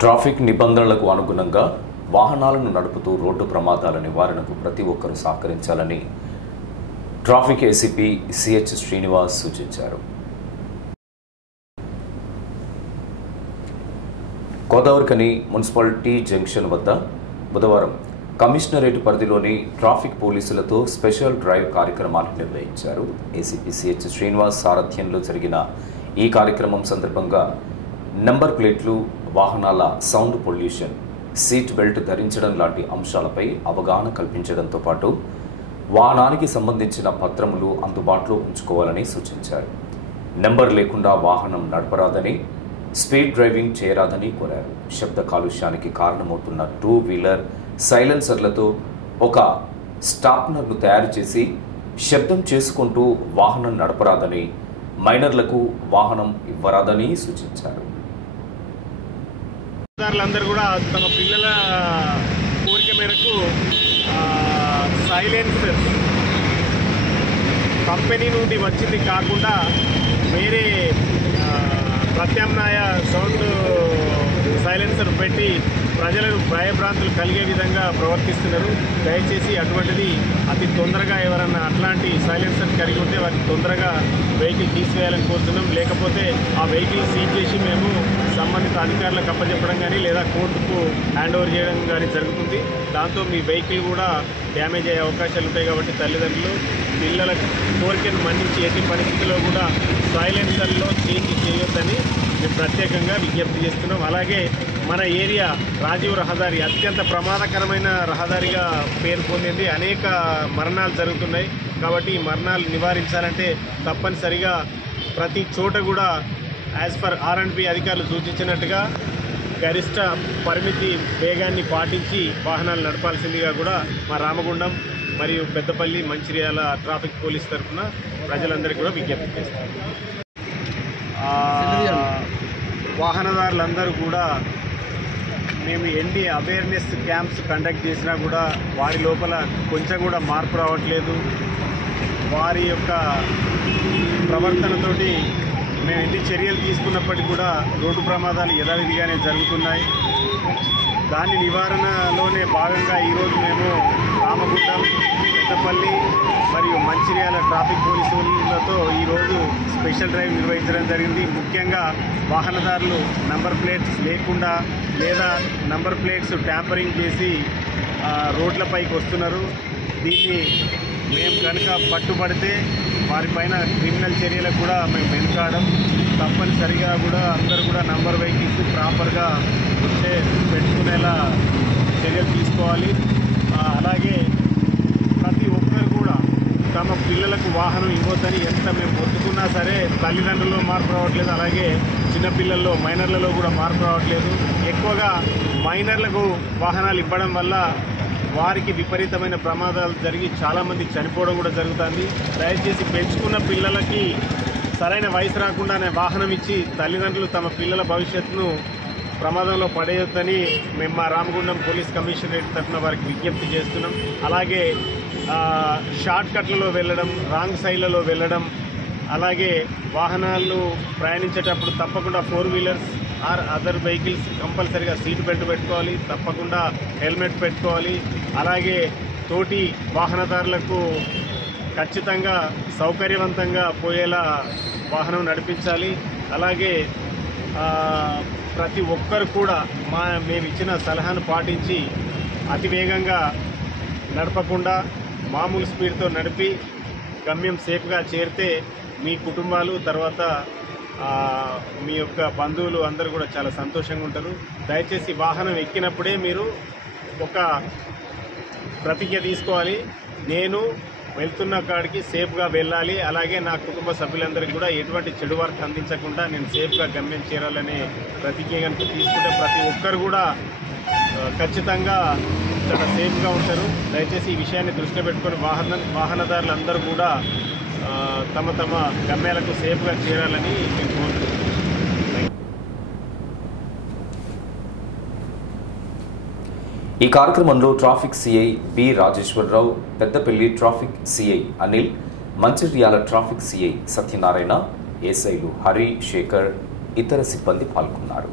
Traffic నిబంధనలకు అనుగుణంగా వాహనాలను నడుపుతూ రోడ్డు ప్రమాదాల నివారణకు ప్రతి ఒక్కరూ సహకరించాలని ట్రాఫిక్ ఏసీపీ సిహెచ్ శ్రీనివాస్ సూచించారు. గోదావరిఖని మున్సిపాలిటీ జంక్షన్ వద్ద బుధవారం కమిషనరేట్ పరిధిలోని ట్రాఫిక్ పోలీసులతో స్పెషల్ డ్రైవ్ కార్యక్రమాన్ని నిర్వహించారు. ఏసీపీ సిహెచ్ శ్రీనివాస్ సారథ్యంలో జరిగిన ఈ కార్యక్రమం సందర్భంగా నంబర్ ప్లేట్లు, వాహనాల సౌండ్ పొల్యూషన్, సీట్ బెల్ట్ ధరించడం లాంటి అంశాలపై అవగాహన కల్పించడంతో పాటు వాహనానికి సంబంధించిన పత్రములు అందుబాటులో ఉంచుకోవాలని సూచించారు. నెంబర్ లేకుండా వాహనం నడపరాదని, స్పీడ్ డ్రైవింగ్ చేయరాదని కోరారు. శబ్ద కాలుష్యానికి కారణమవుతున్న 2 వీలర్ సైలెన్సర్లతో ఒక స్టాప్నర్ను తయారు చేసి శబ్దం చేసుకుంటూ వాహనం నడపరాదని, మైనర్లకు వాహనం ఇవ్వరాదని సూచించారు. అందరూ కూడా తమ పిల్లల కోరిక మేరకు సైలెన్సర్ కంపెనీ నుండి వచ్చింది కాకుండా వేరే ప్రత్యామ్నాయ సౌండ్ సైలెన్సర్ పెట్టి ప్రజలకు భయభ్రాంతులు కలిగే విధంగా ప్రవర్తిస్తున్నారు. దయచేసి అటువంటిది అతి తొందరగా ఎవరన్నా అట్లాంటి సైలెన్సర్ కలిగి ఉంటే వారికి తొందరగా వెహికల్ తీసివేయాలని కోరుతున్నాం. లేకపోతే ఆ వెహికల్ సీజ్ చేసి మేము సంబంధిత అధికారులకు అప్పచెప్పడం కానీ లేదా కోర్టుకు హ్యాండ్ ఓవర్ చేయడం కానీ జరుగుతుంది. దాంతో మీ వెహికల్ కూడా డ్యామేజ్ అయ్యే అవకాశాలు ఉంటాయి. కాబట్టి తల్లిదండ్రులు పిల్లల కోరికను మన్నించి ఎట్టి పరిస్థితుల్లో కూడా సైలెన్సర్లో చేంజ్ చేయొద్దని మేము ప్రత్యేకంగా విజ్ఞప్తి చేస్తున్నాం. అలాగే మన ఏరియా రాజీవ్ రహదారి అత్యంత ప్రమాదకరమైన రహదారిగా పేరు పొందింది. అనేక మరణాలు జరుగుతున్నాయి. కాబట్టి ఈ మరణాలు నివారించాలంటే తప్పనిసరిగా ప్రతి చోట కూడా యాజ్ పర్ R&B అధికారులు సూచించినట్టుగా గరిష్ట పరిమితి వేగాన్ని పాటించి వాహనాలు నడపాల్సిందిగా కూడా మా రామగుండం మరియు పెద్దపల్లి, మంచిర్యాల ట్రాఫిక్ పోలీస్ తరఫున ప్రజలందరికీ కూడా విజ్ఞప్తి చేస్తారు. వాహనదారులందరూ కూడా మేము ఎన్ని అవేర్నెస్ క్యాంప్స్ కండక్ట్ చేసినా కూడా వారి లోపల కొంచెం కూడా మార్పు రావట్లేదు. వారి యొక్క ప్రవర్తనతోటి మేము ఎన్ని చర్యలు తీసుకున్నప్పటికీ కూడా రోడ్డు ప్రమాదాలు యథావిధిగానే జరుగుతున్నాయి. దాని నివారణలోనే భాగంగా ఈరోజు మేము రామగుండం, పెద్దపల్లి మరియు మంచిర్యాల ట్రాఫిక్ పోలీసులతో ఈరోజు స్పెషల్ డ్రైవ్ నిర్వహించడం జరిగింది. ముఖ్యంగా వాహనదారులు నంబర్ ప్లేట్స్ లేకుండా లేదా నంబర్ ప్లేట్స్ ట్యాంపరింగ్ చేసి రోడ్లపైకి వస్తున్నారు. దీన్ని మేము కనుక పట్టుబడితే వారిపైన క్రిమినల్ చర్యలకు కూడా మేము వెనుకాడం. తప్పనిసరిగా కూడా అందరూ కూడా నంబర్ వెహికల్స్ ప్రాపర్గా పెట్టుకునేలా చర్యలు తీసుకోవాలి. అలాగే ప్రతి ఒక్కరు కూడా తమ పిల్లలకు వాహనం ఇవ్వద్దని ఎంత మేము మొత్తుకున్నా సరే తల్లిదండ్రుల్లో మార్పు రావట్లేదు. అలాగే చిన్నపిల్లల్లో, మైనర్లలో కూడా మార్పు రావట్లేదు. ఎక్కువగా మైనర్లకు వాహనాలు ఇవ్వడం వల్ల వారికి విపరీతమైన ప్రమాదాలు జరిగి చాలామంది చనిపోవడం కూడా జరుగుతుంది. దయచేసి పెంచుకున్న పిల్లలకి సరైన వయసు రాకుండానే వాహనం ఇచ్చి తల్లిదండ్రులు తమ పిల్లల భవిష్యత్తును ప్రమాదంలో పడేయొద్దని మేము మా రామగుండం పోలీస్ కమిషనరేట్ తరఫున వారికి విజ్ఞప్తి చేస్తున్నాం. అలాగే షార్ట్ కట్లలో వెళ్ళడం, రాంగ్ సైడ్లలో వెళ్ళడం, అలాగే వాహనాలు ప్రయాణించేటప్పుడు తప్పకుండా 4 వీలర్స్ ఆర్ అదర్ వెహికల్స్ కంపల్సరీగా సీట్ బెల్ట్ పెట్టుకోవాలి, తప్పకుండా హెల్మెట్ పెట్టుకోవాలి. అలాగే తోటి వాహనదారులకు ఖచ్చితంగా సౌకర్యవంతంగా పోయేలా వాహనం నడిపించాలి. అలాగే ప్రతి ఒక్కరు కూడా మేము ఇచ్చిన సలహాను పాటించి అతి వేగంగా నడపకుండా మామూలు స్పీడ్తో నడిపి గమ్యం సేఫ్గా చేరితే మీ కుటుంబాలు తర్వాత మీ యొక్క బంధువులు అందరూ కూడా చాలా సంతోషంగా ఉంటారు. దయచేసి వాహనం ఎక్కినప్పుడే మీరు ఒక ప్రతిజ్ఞ తీసుకోవాలి. నేను వెళ్తున్న కాడికి సేఫ్గా వెళ్ళాలి, అలాగే నా కుటుంబ సభ్యులందరికీ కూడా ఎటువంటి చెడు వార్త అందించకుండా నేను సేఫ్గా గమ్యం చేరాలనే ప్రతిజ్ఞ కనుక తీసుకుంటే ప్రతి ఒక్కరు కూడా ఖచ్చితంగా చాలా సేఫ్గా ఉంటారు. దయచేసి ఈ విషయాన్ని దృష్టిలో పెట్టుకొని వాహనదారులందరూ కూడా తమ తమ గమ్యాలకు సేఫ్గా చేరాలని నేను కోరుతున్నాను. ఈ కార్యక్రమంలో traffic CI B Rajeshwararao, Peddapalli traffic CI Anil, Mancherial traffic CI Satyanarayana, ఏసైలు హరి, శేఖర్, ఇతర సిబ్బంది పాల్గొన్నారు.